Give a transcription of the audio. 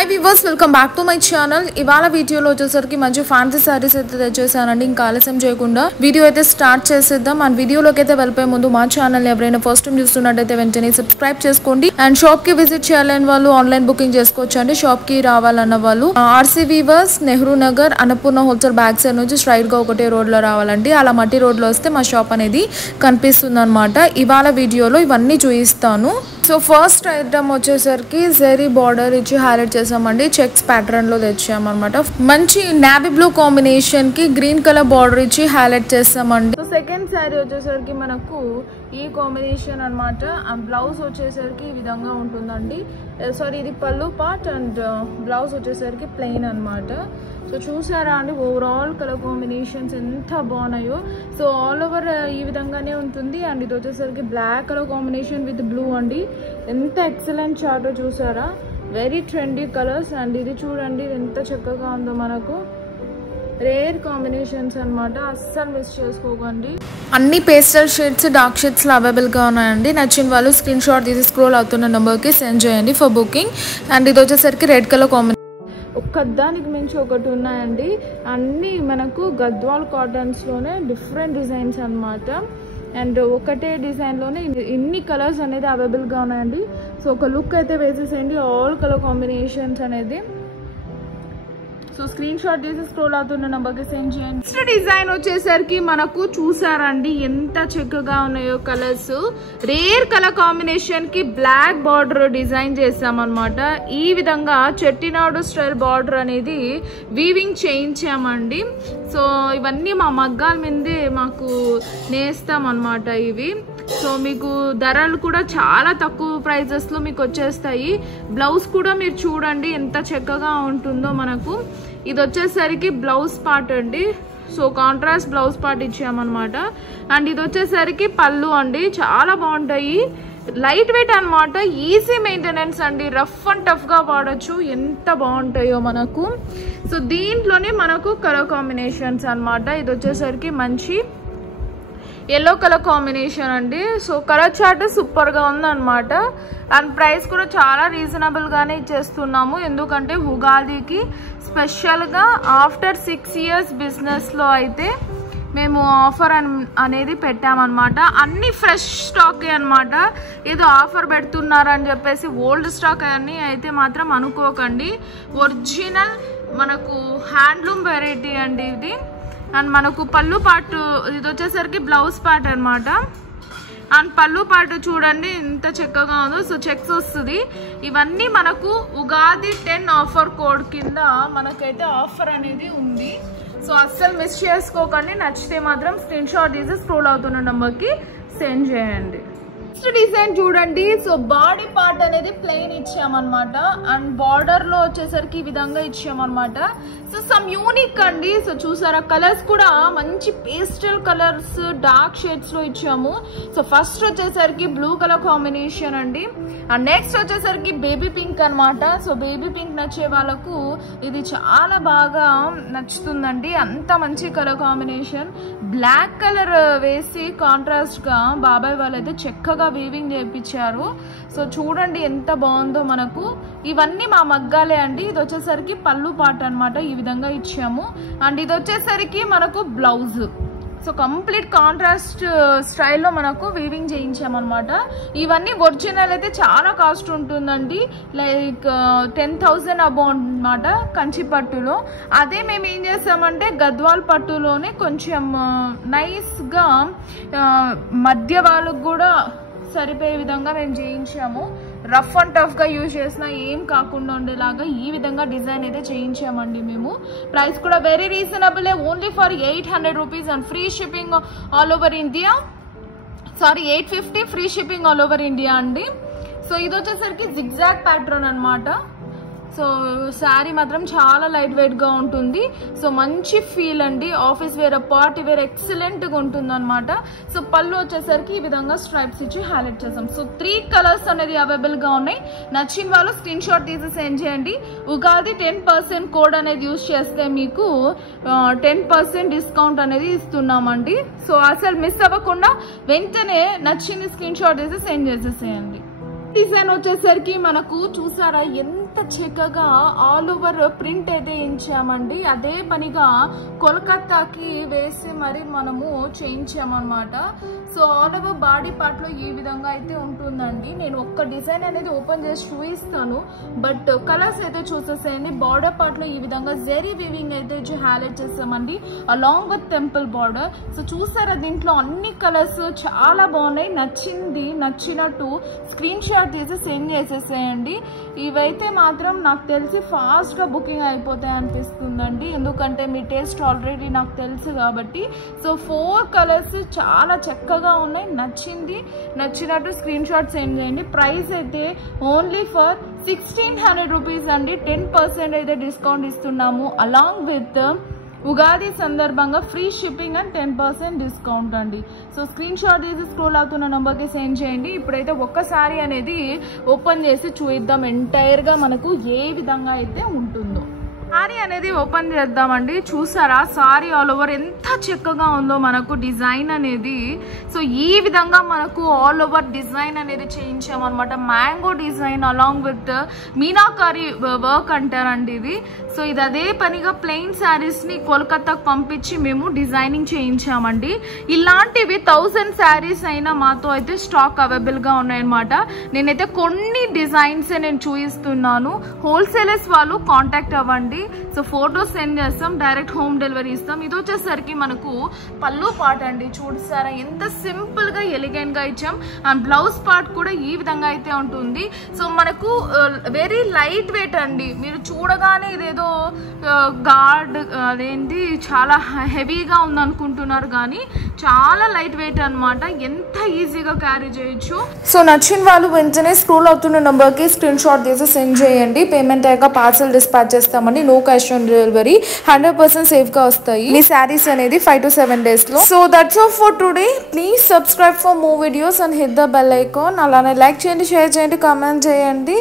Hi viewers, welcome back to my channel. ఇవాళ వీడియోలో వచ్చేసరికి మంచి ఫ్యాన్సీ సారీస్ అయితే తెచ్చేసానండి. ఇంకా ఆలస్యం చేయకుండా వీడియో అయితే స్టార్ట్ చేసేద్దాం. అండ్ వీడియోలోకి అయితే వెళ్ళిపోయే ముందు మా ఛానల్ ఎవరైనా ఫస్ట్ టైం చూస్తున్నట్టయితే వెంటనే సబ్స్క్రైబ్ చేసుకోండి. అండ్ షాప్ కి విజిట్ చేయాలని వాళ్ళు ఆన్లైన్ బుకింగ్ చేసుకోవచ్చు అండి. షాప్ కి రావాలన్న వాళ్ళు RC weavers, Nehru Nagar, Annapurna wholesale back side నుంచి స్ట్రైట్ గా ఒకటే రోడ్ లో రావాలండి. అలా మట్టి రోడ్ లో వస్తే మా షాప్ అనేది కనిపిస్తుంది అనమాట. ఇవాళ వీడియోలో ఇవన్నీ చూపిస్తాను. సో ఫస్ట్ ఐటమ్ వచ్చేసరికి జెరీ బార్డర్ ఇచ్చి హైలైట్ చేసామండి. చెక్స్ ప్యాటర్న్ లో తెచ్చామన్నమాట. మంచి నావీ బ్లూ కాంబినేషన్ కి గ్రీన్ కలర్ బార్డర్ ఇచ్చి హైలైట్ చేస్తామండి. సో సెకండ్ శారీ వచ్చేసరికి మనకు ఈ కాంబినేషన్ అనమాట. అండ్ బ్లౌజ్ వచ్చేసరికి ఈ విధంగా ఉంటుందండి. సారీ, ఇది పళ్ళు పార్ట్ అండ్ బ్లౌజ్ వచ్చేసరికి ప్లెయిన్ అనమాట. సో చూసారా అండి, ఓవరాల్ కలర్ కాంబినేషన్స్ ఎంత బాగున్నాయో. సో ఆల్ ఓవర్ ఈ విధంగానే ఉంటుంది. అండ్ ఇది వచ్చేసరికి black colour combination with blue అండి. ఎంత ఎక్సలెంట్ చార్టో చూసారా, వెరీ ట్రెండీ కలర్స్. అండ్ ఇది చూడండి ఎంత చక్కగా ఉందో, మనకు రేర్ కాంబినేషన్స్ అనమాట. అస్సలు మిస్ చేసుకోకండి. అన్ని పేస్టల్ షేడ్స్, డార్క్ షేడ్స్ లో అవైలబుల్ గా ఉన్నాయండి. నచ్చిన వాళ్ళు స్క్రీన్ షాట్ తీసి స్క్రోల్ అవుతున్న నెంబర్ కి సెండ్ చేయండి ఫర్ బుకింగ్. అండ్ ఇది వచ్చేసరికి రెడ్ కలర్ కాంబినేషన్. ఒక్కదానికి మించి ఒకటి ఉన్నాయండి. అన్నీ మనకు గద్వాల్ కాటన్స్ లోనే డిఫరెంట్ డిజైన్స్ అనమాట. అండ్ ఒకటే డిజైన్ లోనే ఇన్ని కలర్స్ అనేది అవైలబుల్ గా ఉన్నాయండి. సో ఒక లుక్ అయితే వేసేసేయండి ఆల్ కలర్ కాంబినేషన్స్ అనేది. సో స్క్రీన్ షాట్ చేసి స్క్రోల్ అవుతున్న నెంబర్కి సెండ్ చేయండి. నెక్స్ట్ డిజైన్ వచ్చేసరికి మనకు చూసారండి ఎంత చక్కగా ఉన్నాయో కలర్స్. రేర్ కలర్ కాంబినేషన్ కి బ్లాక్ బార్డర్ డిజైన్ చేసామన్నమాట. ఈ విధంగా చెట్టినాడు స్టైల్ బార్డర్ అనేది వీవింగ్ చేయించామండి. సో ఇవన్నీ మా మగ్గాల మీదే మాకు నేస్తామన్నమాట ఇవి. సో మీకు ధరలు కూడా చాలా తక్కువ ప్రైజెస్లో మీకు వచ్చేస్తాయి. బ్లౌజ్ కూడా మీరు చూడండి ఎంత చక్కగా ఉంటుందో మనకు. ఇది వచ్చేసరికి బ్లౌజ్ పార్ట్ అండి. సో కాంట్రాస్ట్ బ్లౌజ్ పార్ట్ ఇచ్చామన్నమాట. అండ్ ఇది వచ్చేసరికి పళ్ళు అండి. చాలా బాగుంటాయి, లైట్ వెయిట్ అనమాట, ఈజీ మెయింటెనెన్స్ అండి. రఫ్ అండ్ టఫ్ గా వాడచ్చు, ఎంత బాగుంటాయో మనకు. సో దీంట్లోనే మనకు కలర్ కాంబినేషన్స్ అనమాట. ఇది వచ్చేసరికి మంచి ఎల్లో కలర్ కాంబినేషన్ అండి. సో కలర్ చార్ట్ సూపర్ గా ఉంది అనమాట. అండ్ ప్రైస్ కూడా చాలా రీజనబుల్ గానే ఇచ్చేస్తున్నాము. ఎందుకంటే ఉగాదికి స్పెషల్ గా ఆఫ్టర్ 6 years బిజినెస్ లో అయితే మేము ఆఫర్ అనేది పెట్టామన్నమాట. అన్ని ఫ్రెష్ స్టాక్ అనమాట. ఏదో ఆఫర్ పెడుతున్నారని చెప్పేసి ఓల్డ్ స్టాక్ అని అయితే మాత్రం అనుకోకండి. ఒరిజినల్ మనకు హ్యాండ్లూమ్ వెరైటీ అండి ఇది. అండ్ మనకు పళ్ళు పార్ట్, ఇది వచ్చేసరికి బ్లౌజ్ పార్ట్ అనమాట. అండ్ పళ్ళు పార్ట్ చూడండి ఎంత చక్కగా ఉందో. సో చెక్స్ వస్తుంది. ఇవన్నీ మనకు ఉగాది 10 ఆఫర్ కోడ్ కింద మనకైతే ఆఫర్ అనేది ఉంది. సో అస్సలు మిస్ చేసుకోకండి. నచ్చితే మాత్రం స్క్రీన్ షాట్ తీసి స్క్రోల్ అవుతున్న నెంబర్కి సెండ్ చేయండి. నెక్స్ట్ డిజైన్ చూడండి. సో బాడీ పార్ట్ అనేది ప్లెయిన్ ఇచ్చామన్నమాట. అండ్ బార్డర్ లో వచ్చేసరికి ఈ విధంగా ఇచ్చామన్నమాట. సో సమ్ యూనిక్ అండి. సో చూసారా, కలర్స్ కూడా మంచి పేస్టల్ కలర్స్, డార్క్ షేడ్స్ లో ఇచ్చాము. సో ఫస్ట్ వచ్చేసరికి బ్లూ కలర్ కాంబినేషన్ అండి. అండ్ నెక్స్ట్ వచ్చేసరికి బేబీ పింక్ అనమాట. సో బేబీ పింక్ నచ్చే వాళ్ళకు ఇది చాలా బాగా నచ్చుతుందండి. అంత మంచి కలర్ కాంబినేషన్. బ్లాక్ కలర్ వేసి కాంట్రాస్ట్ గా బాబాయ్ వాళ్ళైతే చక్కగా వీవింగ్ చేయించారు. సో చూడండి ఎంత బాగుందో మనకు. ఇవన్నీ మా మగ్గాలే అండి. ఇది వచ్చేసరికి పళ్ళు పార్ట్ అనమాట. ఈ విధంగా ఇచ్చాము. అండ్ ఇది వచ్చేసరికి మనకు బ్లౌజ్. సో కంప్లీట్ కాంట్రాస్ట్ స్టైల్లో మనకు వీవింగ్ చేయించామన్నమాట. ఇవన్నీ ఒరిజినల్ అయితే చాలా కాస్ట్ ఉంటుందండి. లైక్ 10,000 అబౌవ్ అనమాట కంచి పట్టులో. అదే మేము ఏం చేస్తామంటే గద్వాల్ పట్టులోనే కొంచెం నైస్గా మధ్య వాళ్ళకు కూడా సరిపోయే విధంగా మేము చేయించాము. రఫ్ అండ్ టఫ్ గా యూజ్ చేసినా ఏం కాకుండా ఉండేలాగా ఈ విధంగా డిజైన్ అయితే చేయించామండి మేము. ప్రైస్ కూడా very reasonable, only for 800 rupees and free shipping all over India. Sorry 850 free shipping all over India అండి. సో ఇది వచ్చేసరికి జిగ్జాగ్ ప్యాటర్న్ అనమాట. సో శారీ మాత్రం చాలా లైట్ వెయిట్ గా ఉంటుంది. సో మంచి ఫీల్ అండి. Office wear, party wear excellent గా ఉంటుంది అనమాట. సో పళ్ళు వచ్చేసరికి ఈ విధంగా స్ట్రైప్స్ ఇచ్చి హైలైట్ చేసాం. సో 3 కలర్స్ అనేది అవైలబుల్ గా ఉన్నాయి. నచ్చిన వాళ్ళు స్క్రీన్ షాట్ తీసి సెండ్ చేయండి. ఉగాది 10% కోడ్ అనేది యూజ్ చేస్తే మీకు 10% డిస్కౌంట్ అనేది ఇస్తున్నామండి. సో అసలు మిస్ అవ్వకుండా వెంటనే నచ్చింది స్క్రీన్ షాట్ తీసి సెండ్ చేసేసేయండి. డిజైన్ వచ్చేసరికి మనకు చూసారా ఎంత చక్కగా ఆల్ ఓవర్ ప్రింట్ అయితే ఇచ్చామండి. అదే పనిగా కోల్కతాకి వేసి మరి మనము చేయించామన్నమాట. So all over body part లో ఈ విధంగా అయితే ఉంటుందండి. నేను ఒక్క డిజైన్ అనేది ఓపెన్ చేసి చూపిస్తాను, బట్ కలర్స్ అయితే చూసేసేయండి. బార్డర్ పార్ట్ లో ఈ విధంగా జెరీ వీవింగ్ అయితే హైలైట్ చేస్తామండి along with temple border. So చూసారా దీంట్లో అన్ని కలర్స్ చాలా బాగున్నాయి. నచ్చినట్టు స్క్రీన్ షాట్ తీసి సెండ్ చేసేసేయండి. ఇవైతే మాత్రం నాకు తెలిసి ఫాస్ట్ గా బుకింగ్ అయిపోతాయి అనిపిస్తుందండి, ఎందుకంటే మీ టేస్ట్ ఆల్రెడీ నాకు తెలుసు కాబట్టి. సో 4 కలర్స్ చాలా చక్కగా ఉన్నాయి. నచ్చినట్టు స్క్రీన్ షాట్ సెండ్ చేయండి. ప్రైస్ అయితే ఓన్లీ ఫర్ 1600 రూపీస్ అండి. 10% అయితే డిస్కౌంట్ ఇస్తున్నాము అలాంగ్ విత్ ఉగాది సందర్భంగా ఫ్రీ షిప్పింగ్ అండ్ 10% డిస్కౌంట్ అండి. సో స్క్రీన్ షాట్ తీసి స్క్రోల్ అవుతున్న నెంబర్కి సెండ్ చేయండి. ఇప్పుడైతే ఒక్కసారి అనేది ఓపెన్ చేసి చూద్దాం ఎంటైర్ గా మనకు ఏ విధంగా అయితే ఉంటుందో. సారీ అనేది ఓపెన్ చేద్దామండి. చూసారా సారీ ఆల్ ఓవర్ ఎంత చక్కగా ఉందో మనకు డిజైన్ అనేది. సో ఈ విధంగా మనకు ఆల్ ఓవర్ డిజైన్ అనేది చేయించామన్నమాట. Mango design along with meenakari work అంటారండి ఇది. సో ఇది అదే పనిగా ప్లెయిన్ శారీస్ ని కోల్కతాకు పంపించి మేము డిజైనింగ్ చేయించామండి. ఇలాంటివి 1000 శారీస్ అయినా మాతో అయితే స్టాక్ అవైలబుల్ గా ఉన్నాయన్నమాట. నేనైతే కొన్ని డిజైన్స్ నేను చూపిస్తున్నాను. హోల్సేలర్స్ వాళ్ళు కాంటాక్ట్ అవ్వండి. సో ఫోటోస్ సెండ్ చేస్తాం, డైరెక్ట్ హోమ్ డెలివరీ ఇస్తాం. ఇది వచ్చేసరికి మనకు పళ్ళు పార్ట్ అండి. చూసారా ఎంత సింపుల్ గా ఎలిగెంట్ గా ఇచ్చాం. అండ్ బ్లౌజ్ పార్ట్ కూడా ఈ విధంగా అయితే ఉంటుంది. సో మనకు వెరీ లైట్ వెయిట్ అండి. మీరు చూడగానే ఇదేదో గార్డ్ అదేంటి చాలా హెవీగా ఉంది అనుకుంటున్నారు, కానీ చాలా లైట్ వెయిట్ అనమాట. ఎంత ఈజీగా క్యారీ చేయొచ్చు. సో నచ్చిన వాళ్ళు వెంటనే స్క్రోల్ అవుతున్న నెంబర్ కి స్క్రీన్ షాట్ తీసి సెండ్ చేయండి. పేమెంట్ అయ్యాక పార్సల్ డిస్పాచ్ చేస్తామండి. No cash on delivery. 100% safe గా వస్తాయి మీ శారీస్ అనేది 5 to 7 days లో. So that's all for today. Please subscribe for more videos and hit the bell icon. అలానే లైక్ చేయండి, షేర్ చేయండి, కామెంట్ చేయండి.